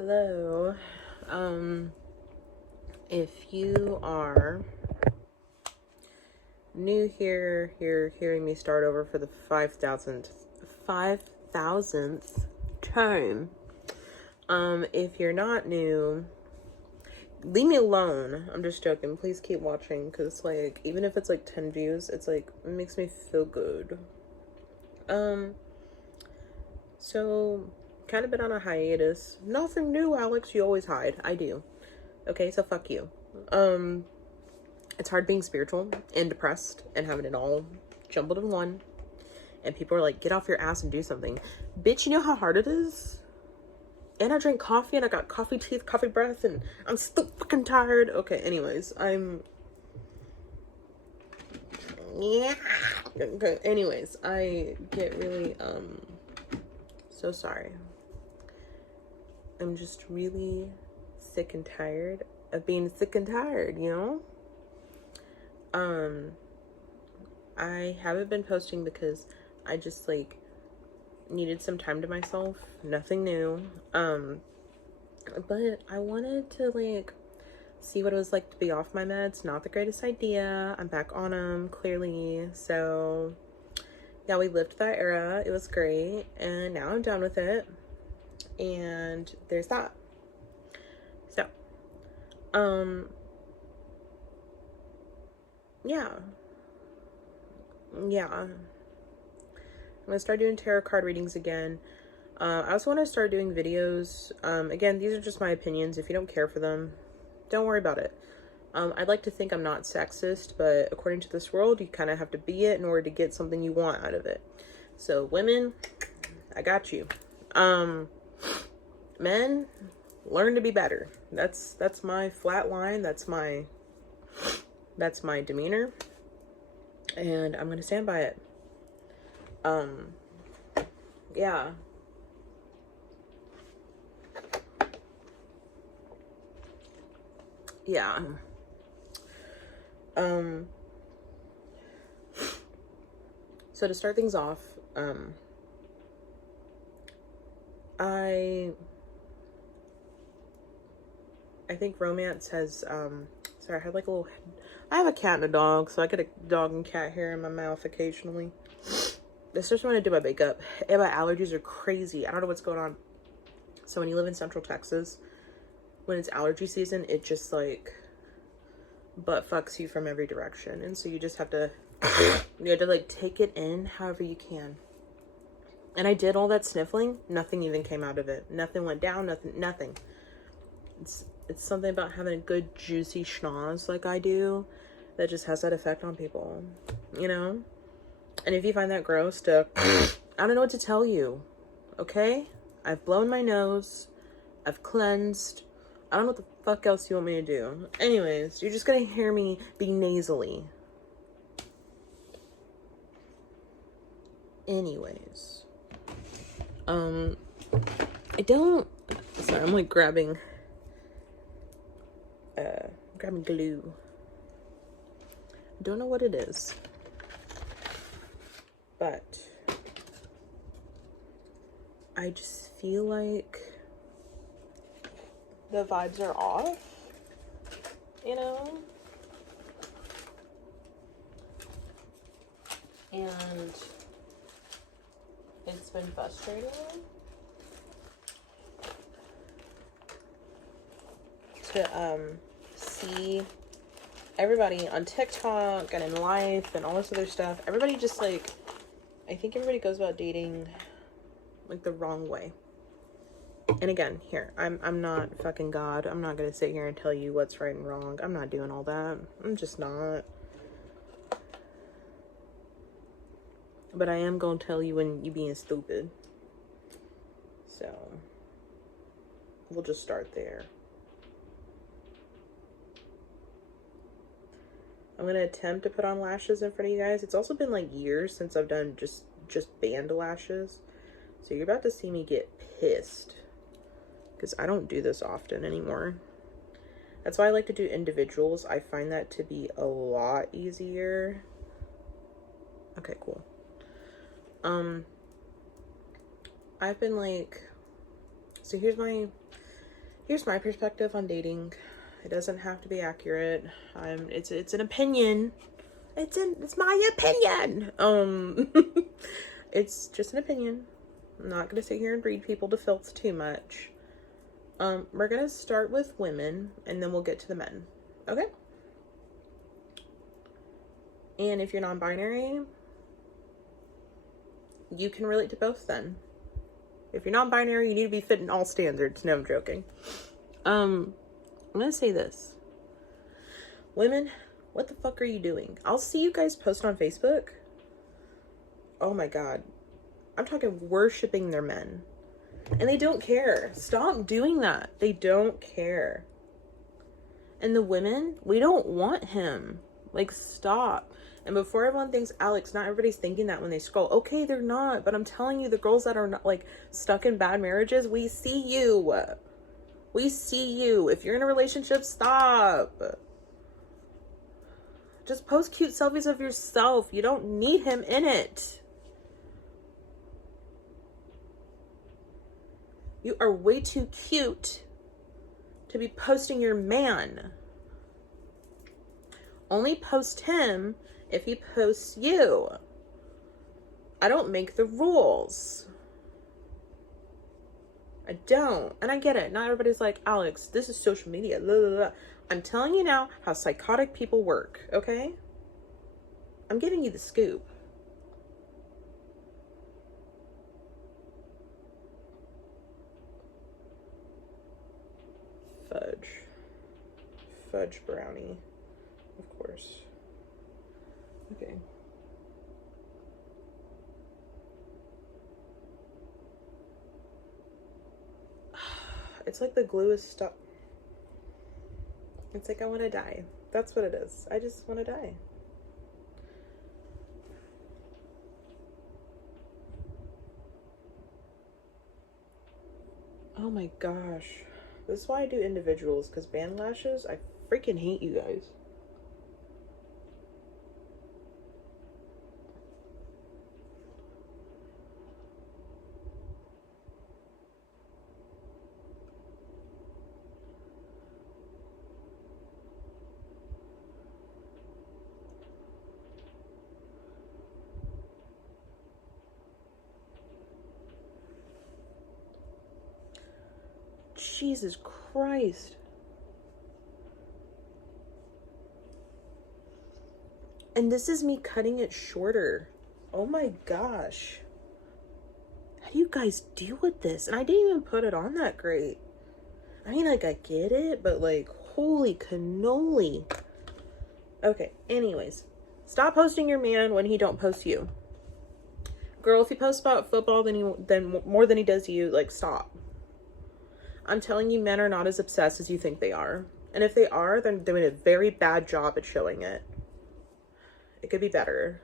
Hello. If you are new here, you're hearing me start over for the 5,000th time. If you're not new, leave me alone. I'm just joking. Please keep watching, because like, even if it's like 10 views, it's like, it makes me feel good. So kind of been on a hiatus. Nothing new, Alex. You always hide. I do. Okay, so fuck you. It's hard being spiritual and depressed and having it all jumbled in one. And people are like, get off your ass and do something. Bitch, you know how hard it is? And I drink coffee and I got coffee teeth, coffee breath, and I'm still fucking tired. Okay, anyways, yeah. Okay, anyways, I get really, so sorry. I'm just really sick and tired of being sick and tired, you know? I haven't been posting because I just like needed some time to myself. Nothing new. But I wanted to like see what it was like to be off my meds. Not the greatest idea. I'm back on them, clearly. So yeah, we lived that era. It was great. And now I'm done with it. And there's that. So, yeah. I'm gonna start doing tarot card readings again. I also want to start doing videos. Again, these are just my opinions. If you don't care for them, don't worry about it. I'd like to think I'm not sexist, but according to this world, you kind of have to be it in order to get something you want out of it. So women, I got you. Men, learn to be better. That's my flat line. That's my demeanor, and I'm gonna stand by it. Yeah. Yeah. So to start things off, I think romance has, sorry, I had like a little, I have a cat and a dog, so I get a dog and cat hair in my mouth occasionally. This just when I do my makeup, and my allergies are crazy. I don't know what's going on. So when you live in Central Texas, when it's allergy season, it just like butt fucks you from every direction. And so you just have to, you have to like take it in however you can. And I did all that sniffling, nothing even came out of it. Nothing went down, nothing. It's something about having a good juicy schnoz like I do that just has that effect on people, you know? And if you find that gross, I don't know what to tell you, okay? I've blown my nose, I've cleansed, I don't know what the fuck else you want me to do. Anyways, you're just gonna hear me be nasally. Anyways. I don't, sorry, I'm like grabbing glue. I don't know what it is, but I just feel like the vibes are off, you know? And it's been frustrating to see everybody on TikTok and in life and all this other stuff. Everybody just like, I think everybody goes about dating like the wrong way. And again, here, I'm not fucking God. I'm not gonna sit here and tell you what's right and wrong. I'm not doing all that. I'm just not. But I am gonna tell you when you being stupid. So we'll just start there. I'm gonna attempt to put on lashes in front of you guys. It's also been like years since I've done just band lashes. So you're about to see me get pissed, because I don't do this often anymore. That's why I like to do individuals. I find that to be a lot easier. Okay, cool. I've been like, so here's my Here's my perspective on dating. It doesn't have to be accurate. It's an opinion. It's my opinion. It's just an opinion. I'm not gonna sit here and read people to filth too much. We're gonna start with women and then we'll get to the men. Okay? And if you're non-binary, you can relate to both then. If you're non-binary, you need to be fitting all standards. No, I'm joking. I'm gonna say this. Women, what the fuck are you doing? I'll see you guys post on Facebook. Oh my God. I'm talking worshiping their men. And they don't care. Stop doing that. They don't care. And the women, we don't want him. Like, stop. And before everyone thinks, Alex, not everybody's thinking that when they scroll. Okay, they're not. But I'm telling you, the girls that are not, like, stuck in bad marriages, we see you. We see you. If you're in a relationship, stop. Just post cute selfies of yourself. You don't need him in it. You are way too cute to be posting your man. Only post him if he posts you. I don't make the rules. I don't. And I get it. Not everybody's like, Alex, this is social media. Blah, blah, blah. I'm telling you now how psychotic people work, okay? I'm giving you the scoop. Fudge brownie, of course. Okay. It's like the glue is stuck. It's like I want to die. That's what it is. I just want to die. Oh my gosh. This is why I do individuals, because band lashes, I freaking hate you guys. Jesus Christ. And this is me cutting it shorter. Oh my gosh. How do you guys deal with this? And I didn't even put it on that great. I mean, like, I get it, but like, holy cannoli. Okay, anyways. Stop posting your man when he don't post you. Girl, if he posts about football, then more than he does you, like, stop. I'm telling you, men are not as obsessed as you think they are. And if they are, then they're doing a very bad job at showing it. It could be better.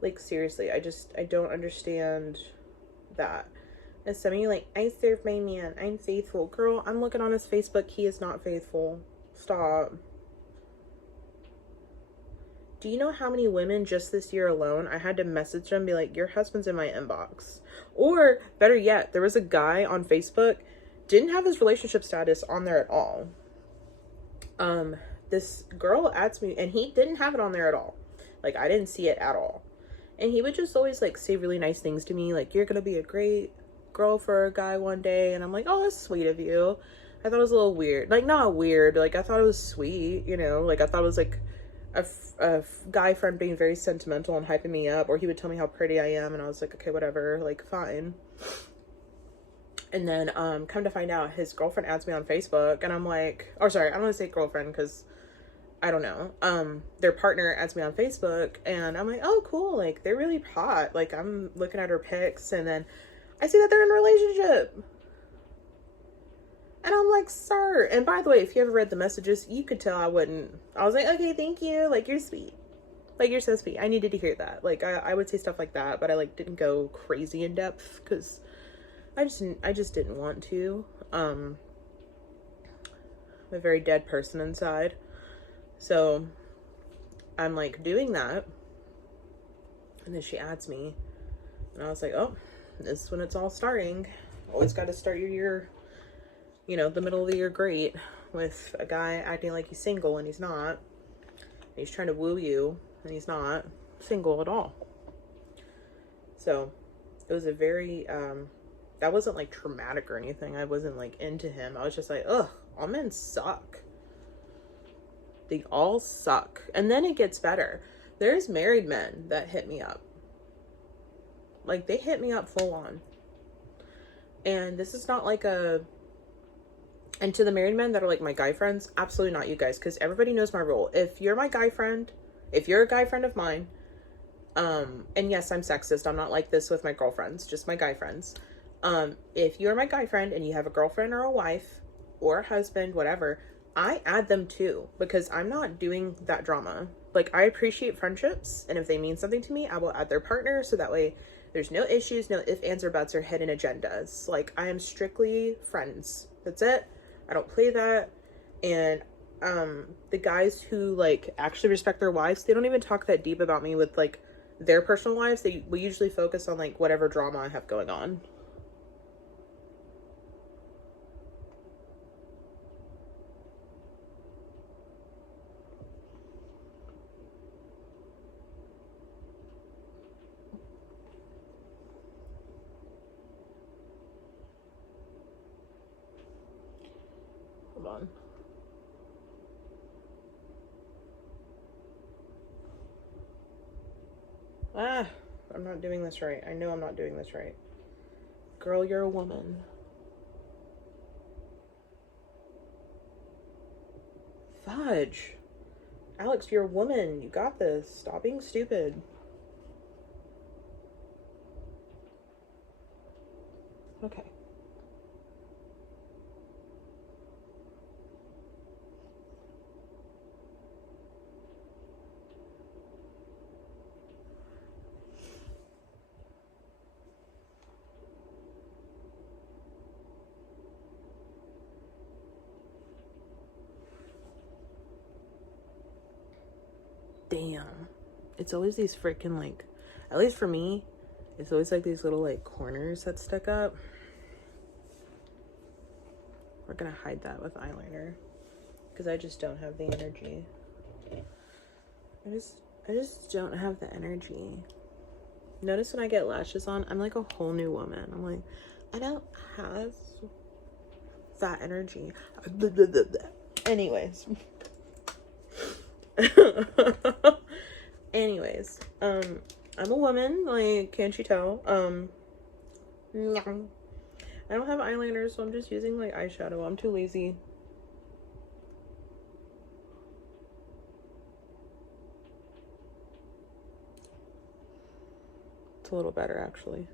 Like, seriously, I don't understand that. And some of you like, I serve my man, I'm faithful. Girl, I'm looking on his Facebook, he is not faithful. Stop. Do you know how many women just this year alone, I had to message them and be like, your husband's in my inbox? Or, better yet, there was a guy on Facebook, didn't have his relationship status on there at all. This girl adds me, and he didn't have it on there at all. Like, I didn't see it at all. And he would just always, like, say really nice things to me, like, you're gonna be a great girl for a guy one day. And I'm like, oh, that's sweet of you. I thought it was a little weird. Like, not weird, like, I thought it was sweet, you know? Like, I thought it was, like, a guy friend being very sentimental and hyping me up. Or he would tell me how pretty I am, and I was like, okay, whatever, like, fine. And then, come to find out, his girlfriend adds me on Facebook, and I'm like, or sorry, I don't want to say girlfriend, because I don't know. Their partner adds me on Facebook, and I'm like, oh, cool, like, they're really hot. Like, I'm looking at her pics, and then I see that they're in a relationship. And I'm like, sir, and by the way, if you ever read the messages, you could tell I wouldn't. I was like, okay, thank you, like, you're sweet. Like, you're so sweet. I needed to hear that. Like, I would say stuff like that, but I, like, didn't go crazy in depth, because I just didn't want to. I'm a very dead person inside. So I'm like doing that. And then she adds me. And I was like, oh, this is when it's all starting. Always got to start your year, you know, the middle of the year great, with a guy acting like he's single and he's not. He's trying to woo you and he's not single at all. So it was a very, that wasn't like traumatic or anything. I wasn't like into him. I was just like, ugh, all men suck. They all suck. And then it gets better. There's married men that hit me up. Like, they hit me up full on. And this is not like a... And to the married men that are like my guy friends, absolutely not you guys. Because everybody knows my rule. If you're my guy friend, if you're a guy friend of mine, and yes, I'm sexist. I'm not like this with my girlfriends, just my guy friends. If you're my guy friend and you have a girlfriend or a wife or a husband, whatever, I add them too, because I'm not doing that drama. Like, I appreciate friendships, and if they mean something to me, I will add their partner, so that way there's no issues, no ifs, ands, or buts, or hidden agendas. Like, I am strictly friends. That's it. I don't play that. And the guys who like actually respect their wives, they don't even talk that deep about me with like their personal lives. We usually focus on like whatever drama I have going on. Hold on. I'm not doing this right. I know I'm not doing this right. Girl, you're a woman. Fudge. Alex, you're a woman. You got this. Stop being stupid. Okay. Damn. It's always these freaking, like, at least for me, it's always like these little like corners that stick up. We're gonna hide that with eyeliner because I just don't have the energy. I just don't have the energy. Notice when I get lashes on, I'm like a whole new woman. I'm like, I don't have that energy. Anyways. Anyways, I'm a woman, like, can't you tell? I don't have eyeliner, so I'm just using like eyeshadow. I'm too lazy. It's a little better, actually.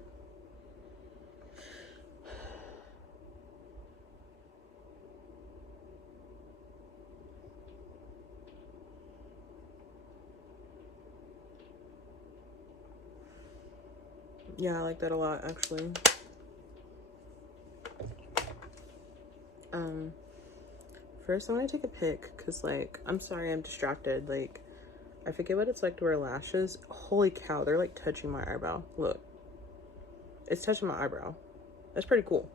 Yeah, I like that a lot, actually. First I'm gonna take a pic, because, like, I'm sorry, I'm distracted. Like, I forget what it's like to wear lashes. Holy cow, they're, like, touching my eyebrow. Look. It's touching my eyebrow. That's pretty cool.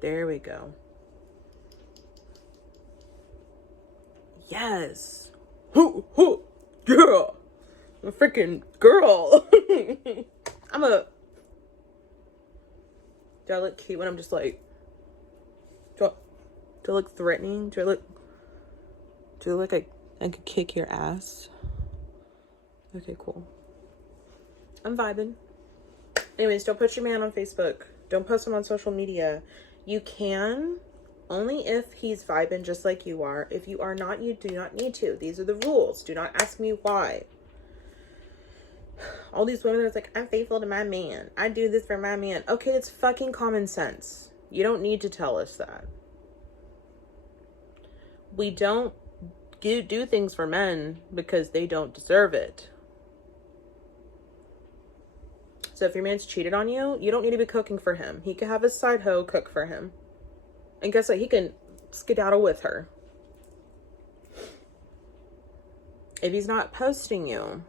There we go. Yes. Hoo, hoo, yeah. I'm a freaking girl. Do I look cute when I'm just like, do I look threatening? Do I look like I could kick your ass? Okay, cool. I'm vibing. Anyways, don't put your man on Facebook. Don't post him on social media. You can, only if he's vibing just like you are. If you are not, you do not need to. These are the rules. Do not ask me why. All these women are like, I'm faithful to my man. I do this for my man. Okay, it's fucking common sense. You don't need to tell us that. We don't do things for men because they don't deserve it. So if your man's cheated on you, you don't need to be cooking for him. He can have his side hoe cook for him. And guess what? He can skedaddle with her. If he's not posting you,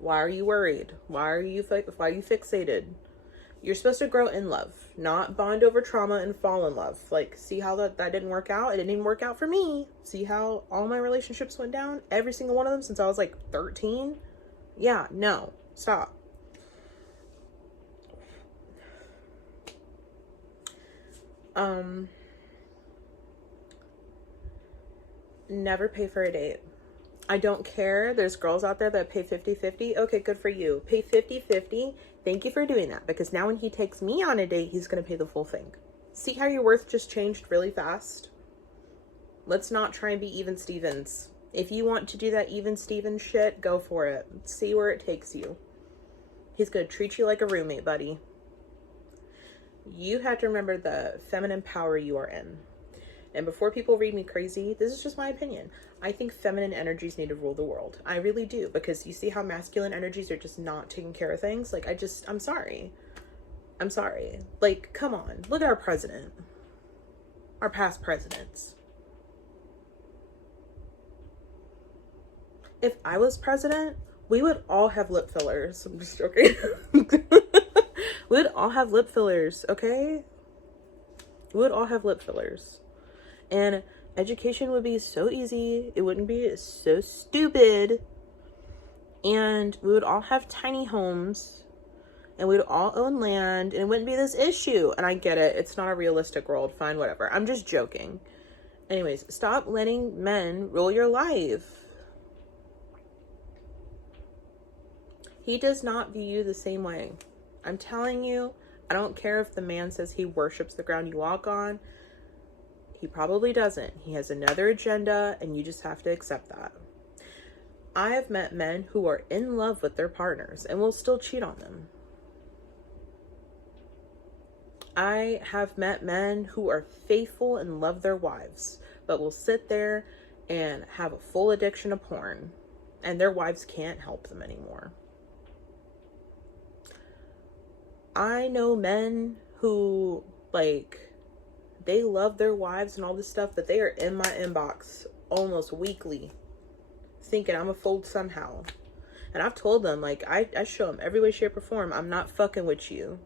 why are you worried? Why are you fixated? You're supposed to grow in love, not bond over trauma and fall in love. Like, see how that didn't work out? It didn't even work out for me. See how all my relationships went down? Every single one of them since I was like 13? Yeah, no. Stop. Never pay for a date. I don't care. There's girls out there that pay 50-50. Okay, good for you. Pay 50-50. Thank you for doing that, because now when he takes me on a date, he's going to pay the full thing. See how your worth just changed really fast? Let's not try and be even Stevens. If you want to do that even Stevens shit, go for it. See where it takes you. He's going to treat you like a roommate, buddy. You have to remember the feminine power you are in. And before people read me crazy, this is just my opinion. I think feminine energies need to rule the world. I really do, because you see how masculine energies are just not taking care of things. Like, I'm sorry. I'm sorry. Like, come on. Look at our president. Our past presidents. If I was president, we would all have lip fillers. I'm just joking. We would all have lip fillers, okay? We would all have lip fillers. And education would be so easy. It wouldn't be so stupid. And we would all have tiny homes. And we'd all own land. And it wouldn't be this issue. And I get it. It's not a realistic world. Fine, whatever. I'm just joking. Anyways, stop letting men rule your life. He does not view you the same way. I'm telling you, I don't care if the man says he worships the ground you walk on. He probably doesn't. He has another agenda, and you just have to accept that. I have met men who are in love with their partners and will still cheat on them. I have met men who are faithful and love their wives, but will sit there and have a full addiction to porn, and their wives can't help them anymore. I know men who, like, they love their wives and all this stuff, but they are in my inbox almost weekly thinking I'm a fold somehow. And I've told them, like, I show them every way, shape, or form, I'm not fucking with you.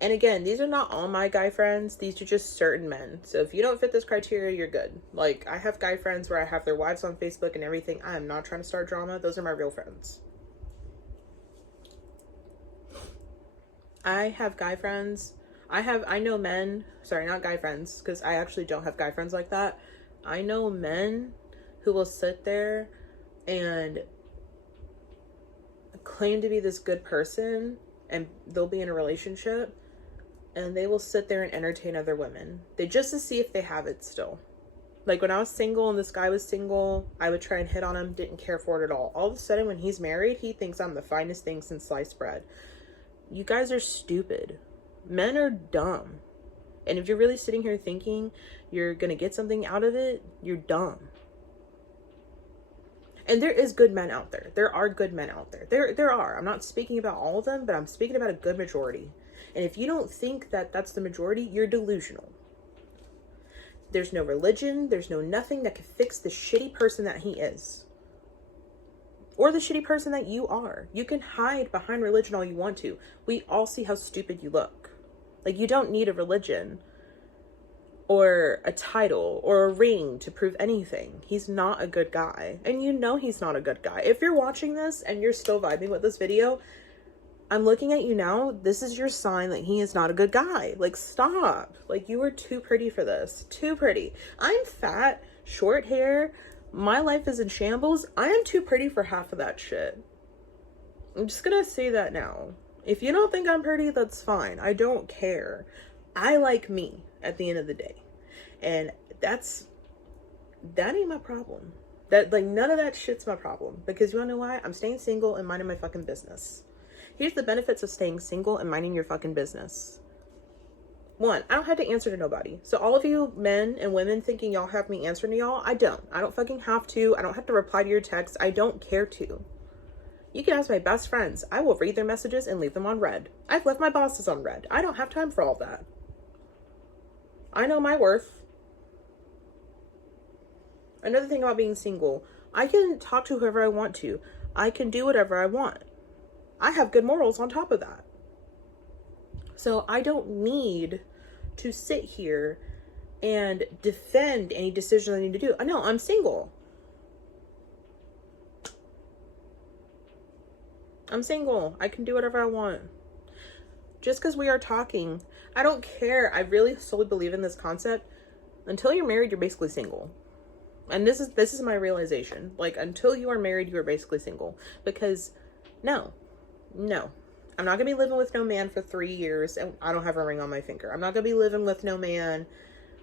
And again, these are not all my guy friends. These are just certain men. So if you don't fit this criteria, you're good. Like, I have guy friends where I have their wives on Facebook and everything. I am not trying to start drama. Those are my real friends. I have guy friends. I know men, sorry, not guy friends, because I actually don't have guy friends like that. I know men who will sit there and claim to be this good person, and they'll be in a relationship, and they will sit there and entertain other women. Just to see if they have it still. Like, when I was single and this guy was single, I would try and hit on him, didn't care for it at all. All of a sudden, when he's married, he thinks I'm the finest thing since sliced bread. You guys are stupid. Men are dumb. And if you're really sitting here thinking you're gonna get something out of it, you're dumb. And there is good men out there. There are good men out there. There are. I'm not speaking about all of them, but I'm speaking about a good majority. And if you don't think that that's the majority, you're delusional. There's no religion. There's no nothing that could fix the shitty person that he is. Or the shitty person that you are. You can hide behind religion all you want to. We all see how stupid you look. Like, you don't need a religion or a title or a ring to prove anything. He's not a good guy. And you know he's not a good guy. If you're watching this and you're still vibing with this video, I'm looking at you now. This is your sign that he is not a good guy. Like, stop. Like, you are too pretty for this. Too pretty. I'm fat, short hair. My life is in shambles. I am too pretty for half of that shit. I'm just gonna say that now. If you don't think I'm pretty, that's fine. I don't care. I like me at the end of the day. And that ain't my problem. That, like, none of that shit's my problem. Because you wanna know why? I'm staying single and minding my fucking business. Here's the benefits of staying single and minding your fucking business. 1, I don't have to answer to nobody. So all of you men and women thinking y'all have me answering to y'all, I don't. I don't fucking have to. I don't have to reply to your texts. I don't care to. You can ask my best friends. I will read their messages and leave them on red. I've left my bosses on red. I don't have time for all that. I know my worth. Another thing about being single, I can talk to whoever I want to. I can do whatever I want. I have good morals on top of that. So I don't need to sit here and defend any decision I need to do. I know I'm single. I'm single. I can do whatever I want. Just because we are talking, I don't care. I really solely believe in this concept. Until you're married, you're basically single. And this is my realization. Like, until you are married, you are basically single. Because no, I'm not gonna be living with no man for 3 years and I don't have a ring on my finger. I'm not gonna be living with no man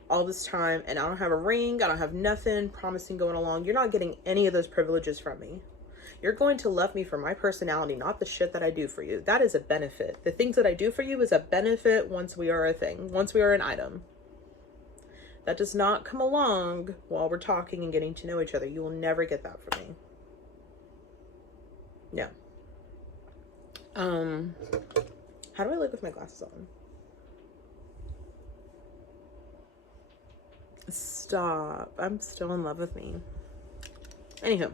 all this time and I don't have a ring, I don't have nothing promising going along. You're not getting any of those privileges from me. You're going to love me for my personality, not the shit that I do for you. That is a benefit. The things that I do for you is a benefit once we are a thing, once we are an item. That does not come along while we're talking and getting to know each other. You will never get that from me. No. How do I look with my glasses on? Stop. I'm still in love with me. Anywho.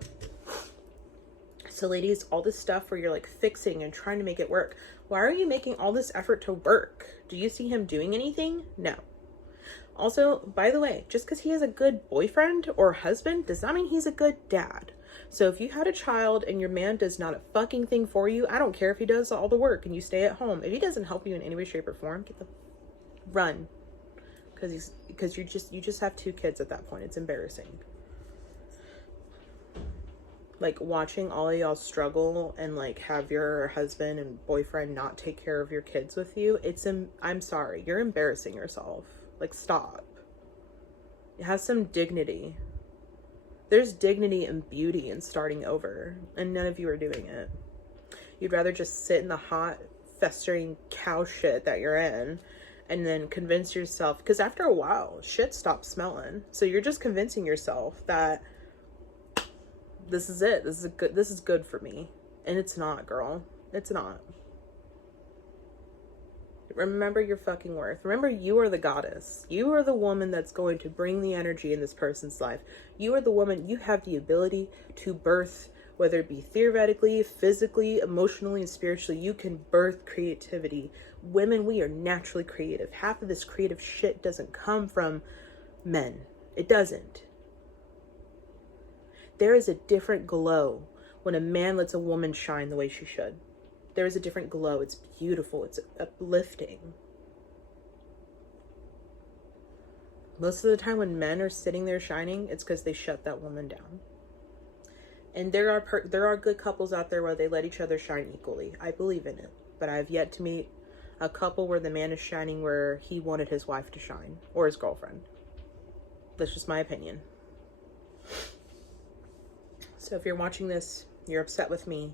So ladies, all this stuff where you're like fixing and trying to make it work. Why are you making all this effort to work? Do you see him doing anything? No. Also, by the way, just because he is a good boyfriend or husband does not mean he's a good dad. So if you had a child and your man does not a fucking thing for you, I don't care if he does all the work and you stay at home. If he doesn't help you in any way, shape, or form, get the run. Because you just have 2 kids at that point. It's embarrassing. Like watching all of y'all struggle and like have your husband and boyfriend not take care of your kids with you. I'm sorry, you're embarrassing yourself. Like, stop. It has some dignity. There's dignity and beauty in starting over, and none of you are doing it. You'd rather just sit in the hot, festering cow shit that you're in and then convince yourself, because after a while, shit stops smelling. So you're just convincing yourself that this is it. This is good for me. And it's not, girl. It's not. Remember your fucking worth. Remember, you are the goddess. You are the woman that's going to bring the energy in this person's life. You are the woman. You have the ability to birth, whether it be theoretically, physically, emotionally, and spiritually. You can birth creativity. Women, we are naturally creative. Half of this creative shit doesn't come from men. It doesn't. There is a different glow when a man lets a woman shine the way she should. There is a different glow. It's beautiful. It's uplifting. Most of the time when men are sitting there shining, it's because they shut that woman down. And there are good couples out there where they let each other shine equally. I believe in it. But I've yet to meet a couple where the man is shining where he wanted his wife to shine. Or his girlfriend. That's just my opinion. So if you're watching this, you're upset with me,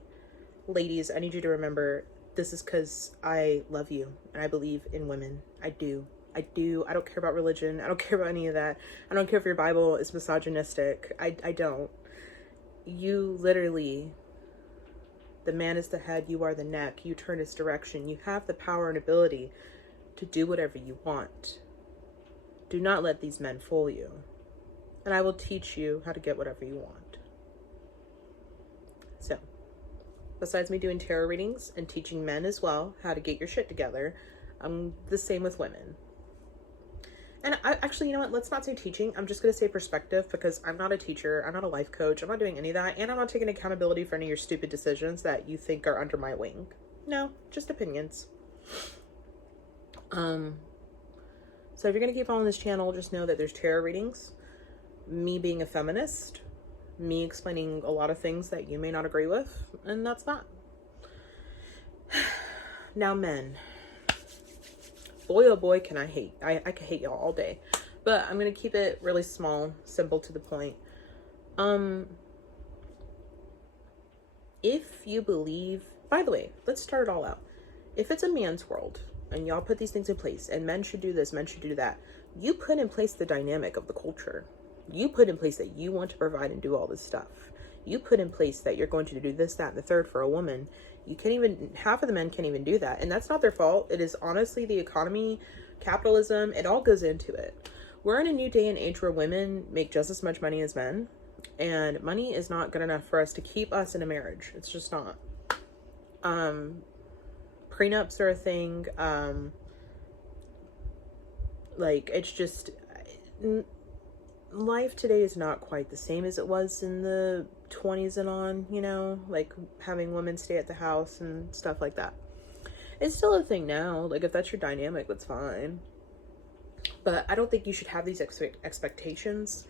ladies, I need you to remember, this is because I love you and I believe in women. I do. I don't care about religion. I don't care about any of that. I don't care if your Bible is misogynistic. I don't. You literally, the man is the head, you are the neck. You turn his direction. You have the power and ability to do whatever you want. Do not let these men fool you. And I will teach you how to get whatever you want. So, besides me doing tarot readings and teaching men as well how to get your shit together, I'm the same with women. And I actually, you know what? Let's not say teaching. I'm just going to say perspective, because I'm not a teacher. I'm not a life coach. I'm not doing any of that. And I'm not taking accountability for any of your stupid decisions that you think are under my wing. No, just opinions. So if you're going to keep following this channel, just know that there's tarot readings, me being a feminist, me explaining a lot of things that you may not agree with, and that's that. Now, men. Boy, oh boy, can I hate. I can hate y'all all day. But I'm going to keep it really small, simple, to the point. If you believe... By the way, let's start it all out. If it's a man's world, and y'all put these things in place, and men should do this, men should do that, you put in place the dynamic of the culture. You put in place that you want to provide and do all this stuff. you put in place that you're going to do this, that, and the third for a woman. You can't even, half of the men can't even do that. And that's not their fault. It is honestly the economy, capitalism, it all goes into it. We're in a new day and age where women make just as much money as men. And money is not good enough for us to keep us in a marriage. It's just not. Prenups are a thing. Like, it's just, life today is not quite the same as it was in the 20s and on, you know, like having women stay at the house and stuff like that. It's still a thing now. Like, if that's your dynamic, that's fine. But I don't think you should have these expectations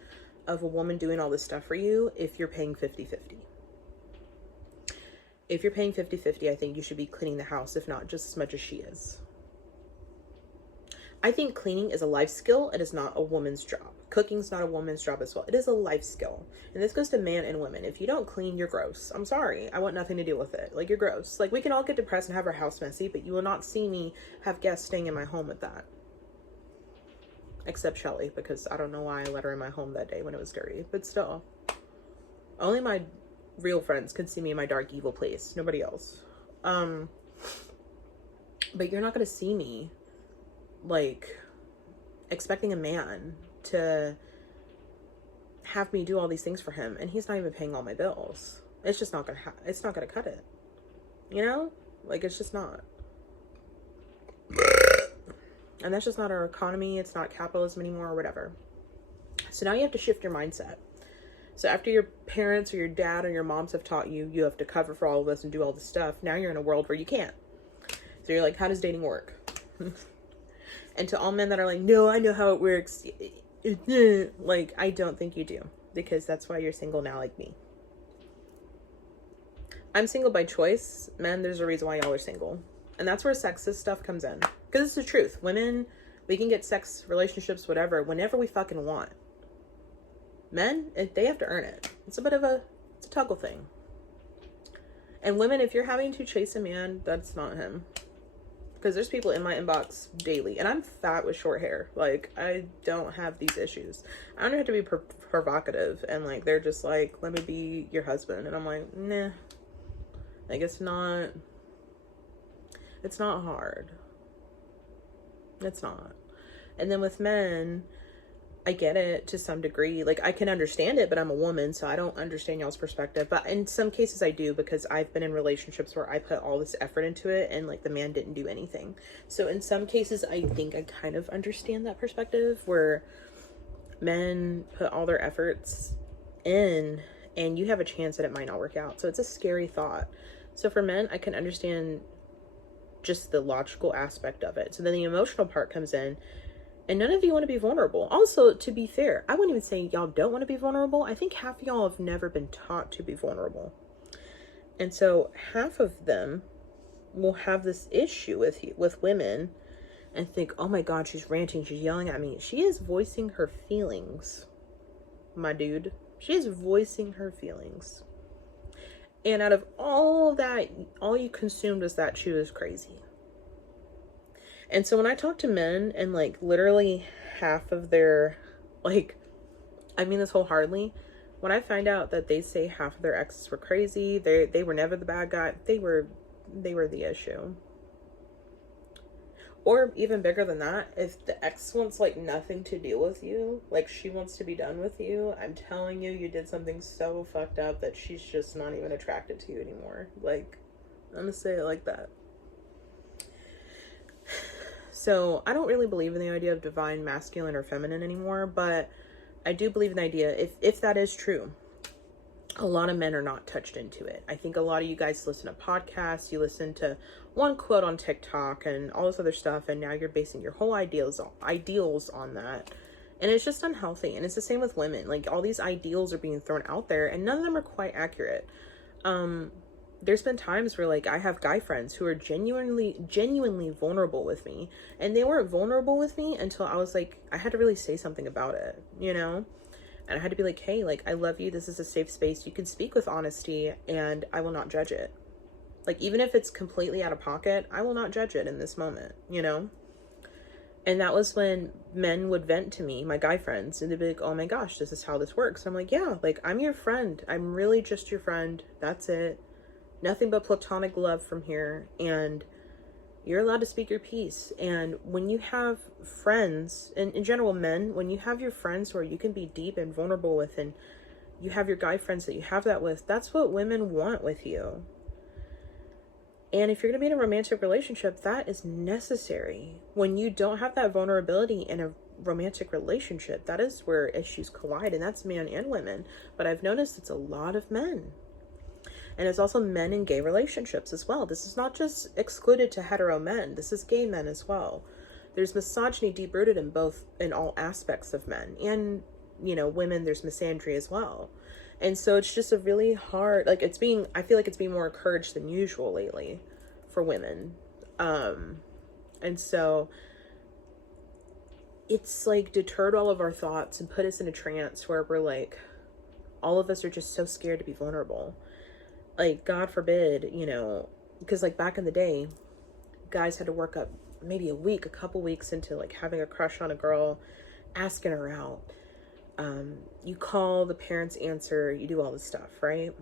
of a woman doing all this stuff for you if you're paying 50-50. If you're paying 50-50, I think you should be cleaning the house, if not just as much as she is. I think cleaning is a life skill. It is not a woman's job. Cooking's not a woman's job as well. It is a life skill. And this goes to man and women. If you don't clean, you're gross. I'm sorry. I want nothing to do with it. Like, you're gross. Like, we can all get depressed and have our house messy, but you will not see me have guests staying in my home with that. Except Shelly, because I don't know why I let her in my home that day when it was dirty. But still. Only my real friends could see me in my dark, evil place. Nobody else. But you're not going to see me, like, expecting a man to have me do all these things for him, and he's not even paying all my bills. It's just not gonna it's not gonna cut it, you know? Like, it's just not. And that's just not our economy. It's not capitalism anymore, or whatever. So now you have to shift your mindset. So after your parents or your dad or your moms have taught you, you have to cover for all of this and do all this stuff, now you're in a world where you can't. So you're like, how does dating work? And to all men that are like, no, I know how it works. Like, I don't think you do. Because that's why you're single now, like me. I'm single by choice. Men, there's a reason why y'all are single. And that's where sexist stuff comes in. Because it's the truth. Women, we can get sex, relationships, whatever, whenever we fucking want. Men, they have to earn it. It's a bit of it's a toggle thing. And women, if you're having to chase a man, that's not him. Because there's people in my inbox daily. And I'm fat with short hair. Like, I don't have these issues. I don't have to be provocative. And, like, they're just like, let me be your husband. And I'm like, nah. Like, it's not hard. It's not. And then with men, I get it to some degree. Like, I can understand it, but I'm a woman, so I don't understand y'all's perspective. But in some cases I do, because I've been in relationships where I put all this effort into it and, like, the man didn't do anything. So in some cases, I think I kind of understand that perspective, where men put all their efforts in and you have a chance that it might not work out. So it's a scary thought. So for men, I can understand just the logical aspect of it. So then the emotional part comes in. And none of you want to be vulnerable. Also, to be fair, I wouldn't even say y'all don't want to be vulnerable. I think half of y'all have never been taught to be vulnerable. And so half of them will have this issue with women and think, oh my God, she's ranting, she's yelling at me. She is voicing her feelings, my dude. She is voicing her feelings. And out of all that, all you consumed was that she was crazy. And so when I talk to men and, like, literally half of their, like, I mean this wholeheartedly, when I find out that they say half of their exes were crazy, they were never the bad guy, they were the issue. Or even bigger than that, if the ex wants, like, nothing to do with you, like, she wants to be done with you, I'm telling you, you did something so fucked up that she's just not even attracted to you anymore. Like, I'm gonna say it like that. So I don't really believe in the idea of divine masculine or feminine anymore, but I do believe in the idea, if that is true, a lot of men are not touched into it. I think a lot of you guys listen to podcasts, you listen to one quote on TikTok and all this other stuff, and now you're basing your whole ideals on that. And it's just unhealthy. And it's the same with women. Like, all these ideals are being thrown out there and none of them are quite accurate. There's been times where, like, I have guy friends who are genuinely vulnerable with me, and they weren't vulnerable with me until I was like, I had to really say something about it, you know? And I had to be like, hey, like, I love you. This is a safe space. You can speak with honesty and I will not judge it. Like, even if it's completely out of pocket, I will not judge it in this moment, you know? And that was when men would vent to me, my guy friends, and they'd be like, oh my gosh, this is how this works. I'm like, yeah, like, I'm your friend. I'm really just your friend. That's it. Nothing but platonic love from here. And you're allowed to speak your piece. And when you have friends, and in general, men, when you have your friends where you can be deep and vulnerable with, and you have your guy friends that you have that with, that's what women want with you. And if you're going to be in a romantic relationship, that is necessary. When you don't have that vulnerability in a romantic relationship, that is where issues collide, and that's men and women. But I've noticed it's a lot of men. And it's also men in gay relationships as well. This is not just excluded to hetero men. This is gay men as well. There's misogyny deep-rooted in all aspects of men. And, you know, women, there's misandry as well. And so it's just a really hard, like, I feel like it's being more encouraged than usual lately for women. And so it's like deterred all of our thoughts and put us in a trance where we're like, all of us are just so scared to be vulnerable. Like, God forbid, you know, because like back in the day, guys had to work up maybe a couple weeks into like having a crush on a girl, asking her out. You call, the parents answer, you do all this stuff, right?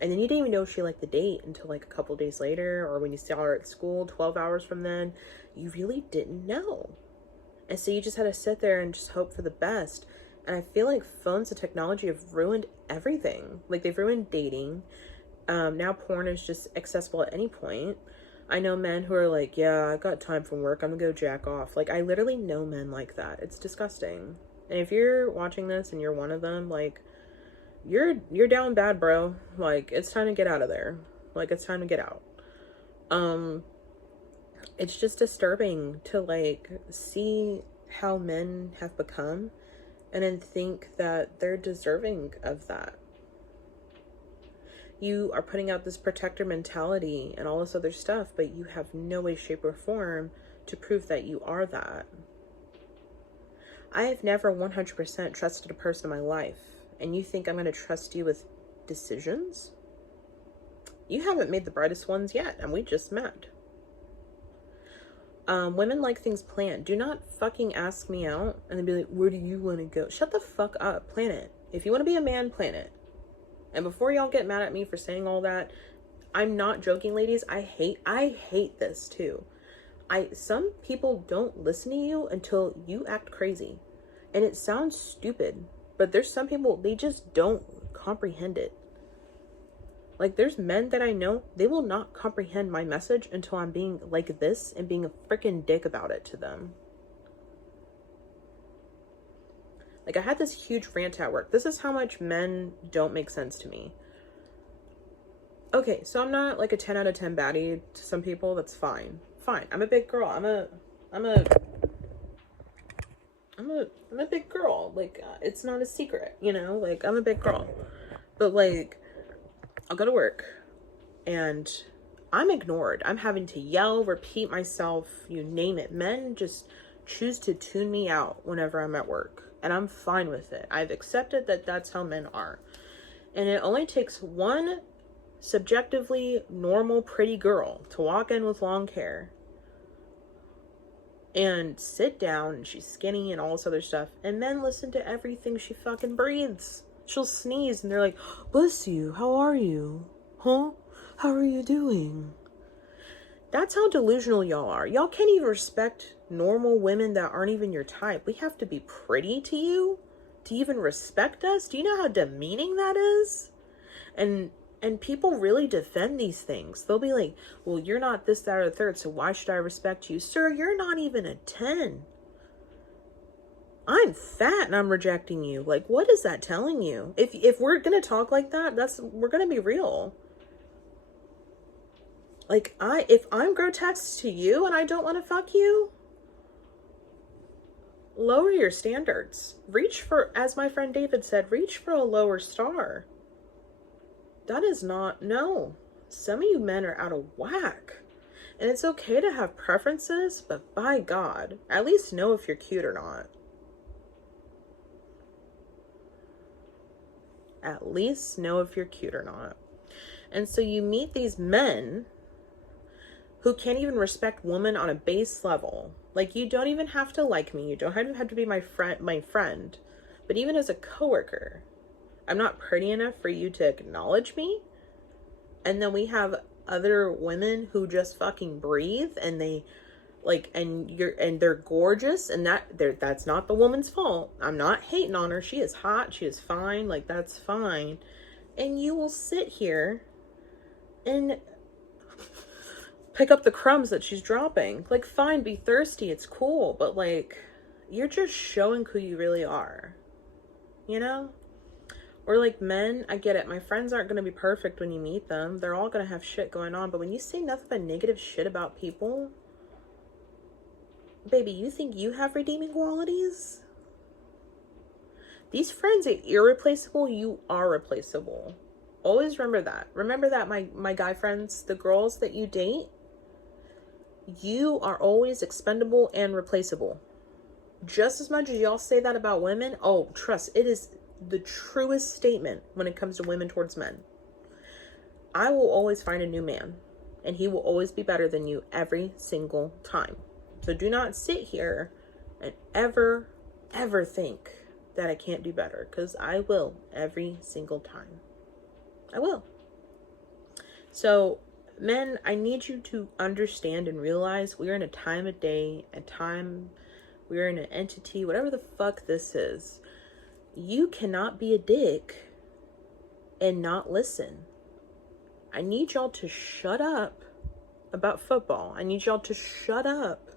And then you didn't even know if she liked the date until like a couple days later, or when you saw her at school 12 hours from then. You really didn't know. And so you just had to sit there and just hope for the best. And I feel like phones and technology have ruined everything. Like, they've ruined dating. Now porn is just accessible at any point. I know men who are like, yeah, I got time from work, I'm gonna go jack off. Like, I literally know men like that. It's disgusting. And if you're watching this and you're one of them, like, you're down bad, bro. Like, it's time to get out of there. Like, it's time to get out. It's just disturbing to like see how men have become and then think that they're deserving of that. You are putting out this protector mentality and all this other stuff, but you have no way, shape, or form to prove that you are that. I have never 100% trusted a person in my life, and you think I'm going to trust you with decisions? You haven't made the brightest ones yet, and we just met. Women like things planned. Do not fucking ask me out and then be like, where do you want to go? Shut the fuck up. Plan it. If you want to be a man, plan it. And before y'all get mad at me for saying all that, I'm not joking, ladies. I hate this too. Some people don't listen to you until you act crazy. And it sounds stupid, but there's some people, they just don't comprehend it. Like, there's men that I know, they will not comprehend my message until I'm being like this and being a freaking dick about it to them. Like, I had this huge rant at work. This is how much men don't make sense to me. Okay, so I'm not like a 10 out of 10 baddie to some people. That's fine. Fine. I'm a big girl. I'm a big girl. Like, it's not a secret, you know? Like, I'm a big girl. But, like, I'll go to work and I'm ignored. I'm having to yell, repeat myself, you name it. Men just choose to tune me out whenever I'm at work, and I'm fine with it. I've accepted that that's how men are. And it only takes one subjectively normal, pretty girl to walk in with long hair and sit down, and she's skinny and all this other stuff, and men listen to everything she fucking breathes. She'll sneeze and they're like, bless you, how are you? Huh? How are you doing? That's how delusional y'all are. Y'all can't even respect normal women that aren't even your type. We have to be pretty to you to even respect us. Do you know how demeaning that is? And people really defend these things. They'll be like, well, you're not this, that, or the third, so why should I respect you? Sir, you're not even a 10. I'm fat and I'm rejecting you. Like, what is that telling you? If we're gonna talk like that, we're gonna be real. Like, if I'm grotesque to you and I don't want to fuck you, lower your standards. Reach for, as my friend David said, reach for a lower star. That is not, no. Some of you men are out of whack. And it's okay to have preferences, but by God, at least know if you're cute or not. At least know if you're cute or not. And so you meet these men who can't even respect women on a base level. Like, you don't even have to like me. You don't even have to be my friend. But even as a coworker, I'm not pretty enough for you to acknowledge me. And then we have other women who just fucking breathe, and they like, and they're gorgeous, and that's not the woman's fault. I'm not hating on her. She is hot. She is fine. Like, that's fine. And you will sit here and pick up the crumbs that she's dropping. Like, fine, be thirsty. It's cool. But, like, you're just showing who you really are. You know? Or, like, men, I get it. My friends aren't going to be perfect when you meet them. They're all going to have shit going on. But when you say nothing but negative shit about people, baby, you think you have redeeming qualities? These friends are irreplaceable. You are replaceable. Always remember that. Remember that, my guy friends, the girls that you date, you are always expendable and replaceable. Just as much as y'all say that about women, oh, trust, it is the truest statement when it comes to women towards men. I will always find a new man, and he will always be better than you every single time. So do not sit here and ever think that I can't do better, because I will every single time. I will. So, men, I need you to understand and realize we are in a time of day, we are in an entity, whatever the fuck this is. You cannot be a dick and not listen. I need y'all to shut up about football. I need y'all to shut up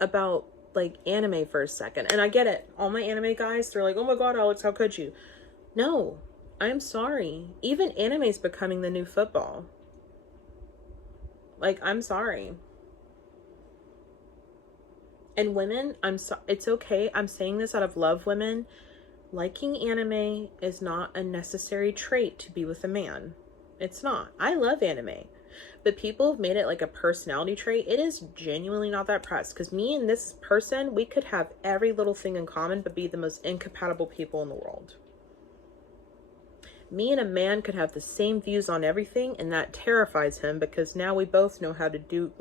about, like, anime for a second. And I get it. All my anime guys, they're like, oh my god, Alex, how could you? No, I'm sorry. Even anime's becoming the new football. Like, I'm sorry. And women, it's okay. I'm saying this out of love, women. Liking anime is not a necessary trait to be with a man. It's not. I love anime. But people have made it like a personality trait. It is genuinely not that pressed. Because me and this person, we could have every little thing in common, but be the most incompatible people in the world. Me and a man could have the same views on everything, and that terrifies him, because now we both know how to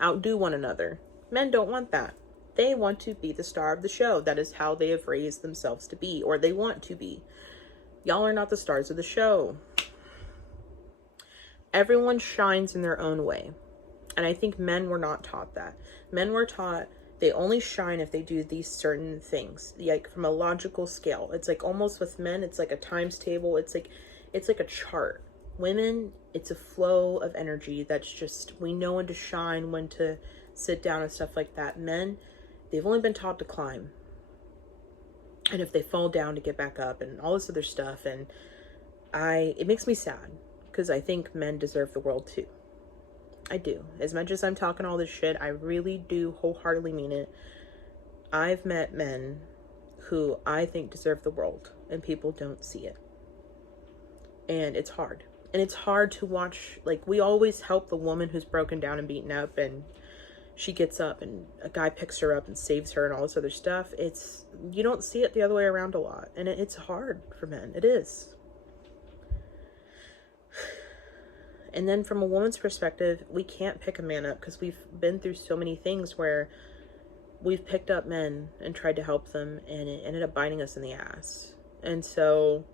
outdo one another. Men don't want that. They want to be the star of the show. That is how they have raised themselves to be, or they want to be. Y'all are not the stars of the show. Everyone shines in their own way. And I think men were not taught that. Men were taught they only shine if they do these certain things, like from a logical scale. It's like almost with men, it's like a times table. It's like a chart. Women, it's a flow of energy that's just, we know when to shine, when to sit down and stuff like that. Men, they've only been taught to climb. And if they fall down, to get back up and all this other stuff. And it makes me sad, because I think men deserve the world too. I do. As much as I'm talking all this shit, I really do wholeheartedly mean it. I've met men who I think deserve the world, and people don't see it. And it's hard. And it's hard to watch. Like, we always help the woman who's broken down and beaten up, and she gets up and a guy picks her up and saves her and all this other stuff. You don't see it the other way around a lot. And it's hard for men. It is. And then from a woman's perspective, we can't pick a man up, because we've been through so many things where we've picked up men and tried to help them, and it ended up biting us in the ass. And so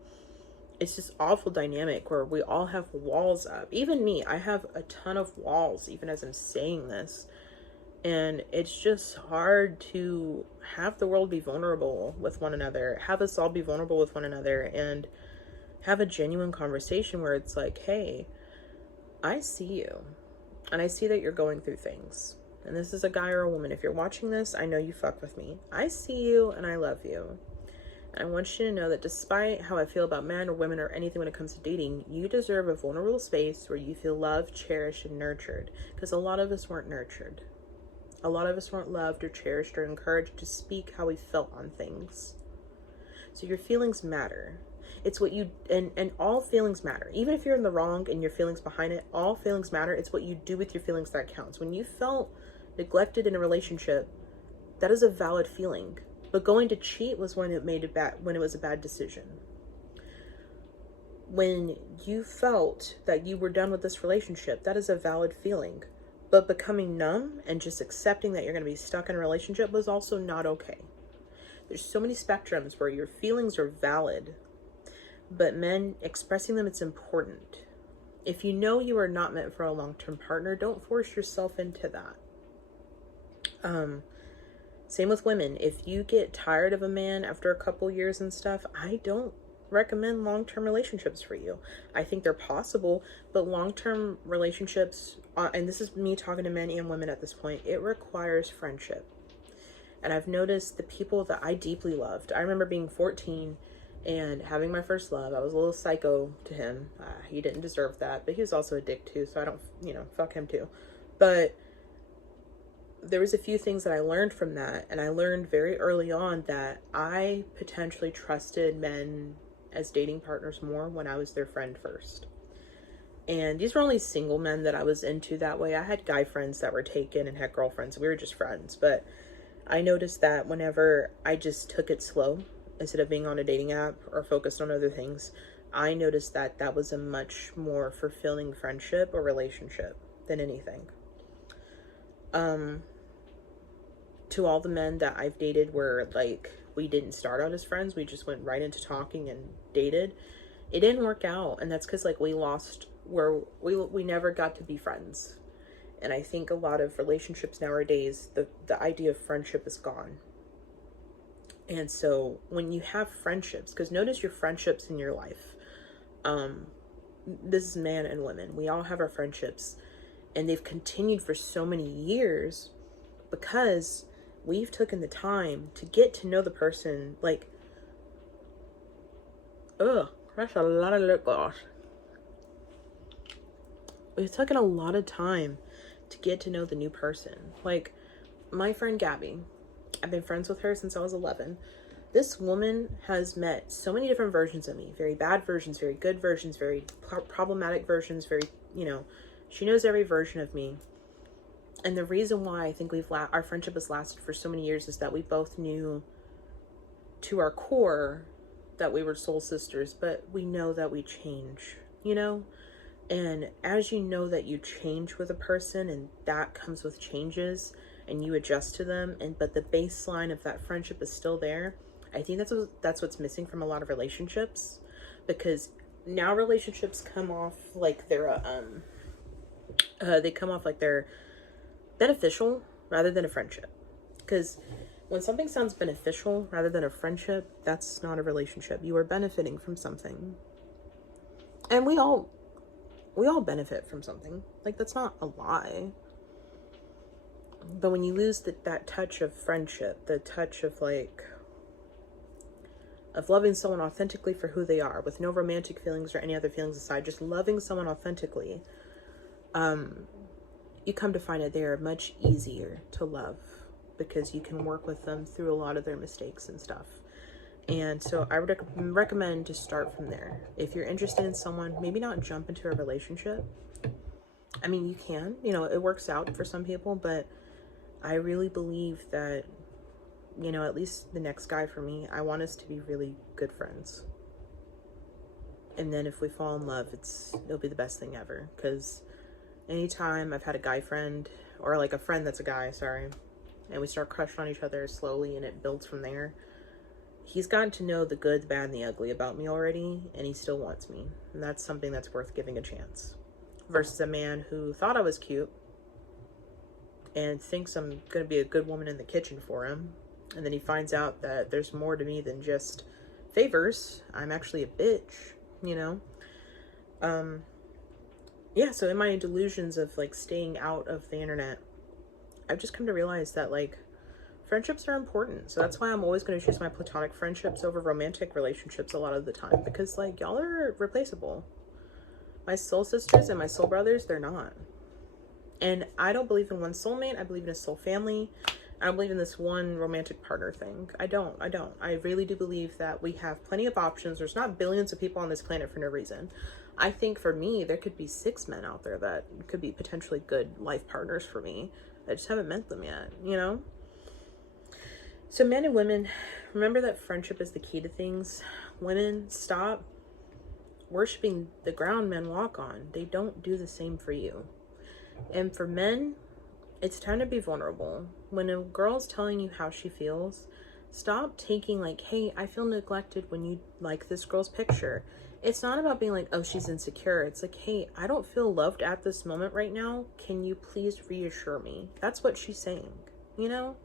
it's this awful dynamic where we all have walls up. Even me, I have a ton of walls, even as I'm saying this. And it's just hard to have the world be vulnerable with one another, have us all be vulnerable with one another, and have a genuine conversation where it's like, hey, I see you, and I see that you're going through things. And this is a guy or a woman. If you're watching this, I know you fuck with me. I see you, and I love you. And I want you to know that despite how I feel about men or women or anything when it comes to dating, you deserve a vulnerable space where you feel loved, cherished, and nurtured. Because a lot of us weren't nurtured. A lot of us weren't loved or cherished or encouraged to speak how we felt on things. So your feelings matter. It's what you, and all feelings matter. Even if you're in the wrong and your feelings behind it, all feelings matter. It's what you do with your feelings that counts. When you felt neglected in a relationship, that is a valid feeling. But going to cheat was when it was a bad decision. When you felt that you were done with this relationship, that is a valid feeling. But becoming numb and just accepting that you're going to be stuck in a relationship was also not okay. There's so many spectrums where your feelings are valid, but men expressing them, it's important. If you know you are not meant for a long-term partner, don't force yourself into that. Same with women. If you get tired of a man after a couple years and stuff, I don't recommend long-term relationships for you. I think they're possible, but long-term relationships, and this is me talking to men and women at this point, it requires friendship. And I've noticed the people that I deeply loved. I remember being 14 and having my first love. I was a little psycho to him. He didn't deserve that, but he was also a dick too, so I don't, fuck him too. But there was a few things that I learned from that, and I learned very early on that I potentially trusted men as dating partners more when I was their friend first. And these were only single men that I was into that way. I had guy friends that were taken and had girlfriends. We were just friends, but I noticed that whenever I just took it slow, instead of being on a dating app or focused on other things, I noticed that that was a much more fulfilling friendship or relationship than anything. To all the men that I've dated where like we didn't start out as friends, we just went right into talking and dated, it didn't work out. And that's because like we lost where we never got to be friends. And I think a lot of relationships nowadays, the idea of friendship is gone. And so when you have friendships, because notice your friendships in your life, this is man and women, we all have our friendships, and they've continued for so many years because we've taken the time to get to know the person. Like, that's a lot of lip gloss. We've taken a lot of time to get to know the new person. Like, my friend Gabby, I've been friends with her since I was 11. This woman has met so many different versions of me. Very bad versions, very good versions, very problematic versions, very, she knows every version of me. And the reason why I think our friendship has lasted for so many years is that we both knew to our core that we were soul sisters, but we know that we change, And as you know that you change with a person, and that comes with changes, and you adjust to them, but the baseline of that friendship is still there. I think that's what's missing from a lot of relationships, because now relationships come off like they're beneficial rather than a friendship. Because when something sounds beneficial rather than a friendship, that's not a relationship. You are benefiting from something, and we all benefit from something. Like, that's not a lie. But when you lose that touch of friendship, the touch of of loving someone authentically for who they are, with no romantic feelings or any other feelings aside, just loving someone authentically, you come to find that they are much easier to love because you can work with them through a lot of their mistakes and stuff. And so I would recommend to start from there. If you're interested in someone, maybe not jump into a relationship. I mean, you can, it works out for some people, but I really believe that, at least the next guy for me, I want us to be really good friends. And then if we fall in love, it'll be the best thing ever. Because anytime I've had a guy friend, or like a friend that's a guy, and we start crushing on each other slowly and it builds from there, he's gotten to know the good, the bad, and the ugly about me already, and he still wants me. And that's something that's worth giving a chance. Versus a man who thought I was cute and thinks I'm going to be a good woman in the kitchen for him. And then he finds out that there's more to me than just favors. I'm actually a bitch, Yeah, so in my delusions of staying out of the internet, I've just come to realize that friendships are important. So that's why I'm always going to choose my platonic friendships over romantic relationships a lot of the time, because y'all are replaceable. My soul sisters and my soul brothers, they're not. And I don't believe in one soulmate. I believe in a soul family. I don't believe in this one romantic partner thing. I don't. I really do believe that we have plenty of options. There's not billions of people on this planet for no reason. I think for me, there could be 6 men out there that could be potentially good life partners for me. I just haven't met them yet, So men and women, remember that friendship is the key to things. Women, stop worshiping the ground men walk on. They don't do the same for you. And for men, it's time to be vulnerable. When a girl's telling you how she feels, stop taking like, hey, I feel neglected when you like this girl's picture. It's not about being like, oh, she's insecure. It's like, hey, I don't feel loved at this moment right now. Can you please reassure me? That's what she's saying, you know?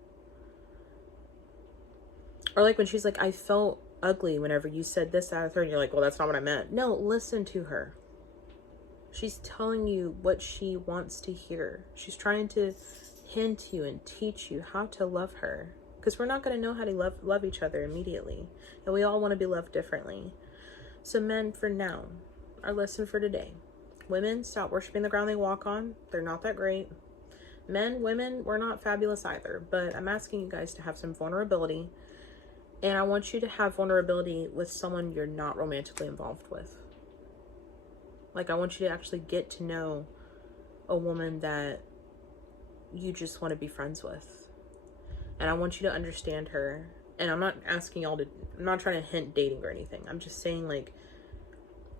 Or like when she's like, I felt ugly whenever you said this, that, or third, and you're like, well, that's not what I meant. No, listen to her. She's telling you what she wants to hear. She's trying to hint you and teach you how to love her. Because we're not going to know how to love each other immediately. And we all want to be loved differently. So men, for now, our lesson for today. Women, stop worshiping the ground they walk on. They're not that great. Men, women, we're not fabulous either. But I'm asking you guys to have some vulnerability. And I want you to have vulnerability with someone you're not romantically involved with. Like, I want you to actually get to know a woman that you just want to be friends with. And I want you to understand her. And I'm not asking y'all to, I'm not trying to hint dating or anything. I'm just saying, like,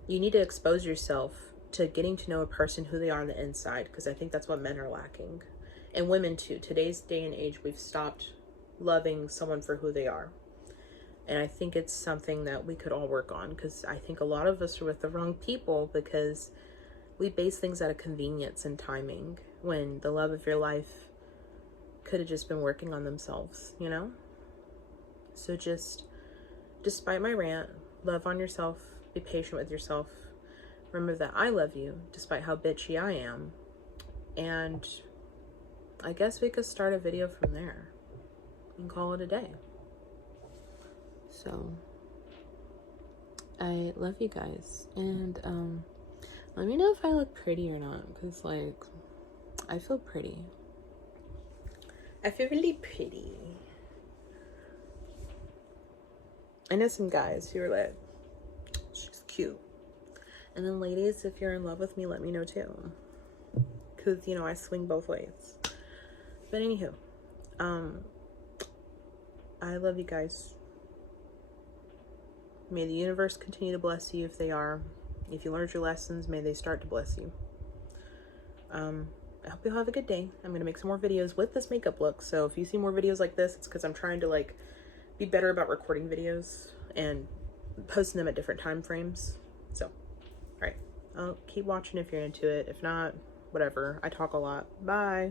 you need to expose yourself to getting to know a person who they are on the inside. Because I think that's what men are lacking. And women too. Today's day and age, we've stopped loving someone for who they are. And I think it's something that we could all work on, because I think a lot of us are with the wrong people because we base things out of convenience and timing when the love of your life could have just been working on themselves, you know? So just, despite my rant, love on yourself, be patient with yourself. Remember that I love you despite how bitchy I am. And I guess we could start a video from there and call it a day. So I love you guys, and let me know if I look pretty or not, because like I feel pretty. I feel really pretty. I know some guys who are like, she's cute. And then ladies, if you're in love with me, let me know too, because you know I swing both ways. But anywho, I love you guys. May the universe continue to bless you if they are. If you learned your lessons, may they start to bless you. I hope you'll have a good day. I'm going to make some more videos with this makeup look. So if you see more videos like this, it's because I'm trying to like be better about recording videos and posting them at different time frames. So, all right. I'll keep watching if you're into it. If not, whatever. I talk a lot. Bye.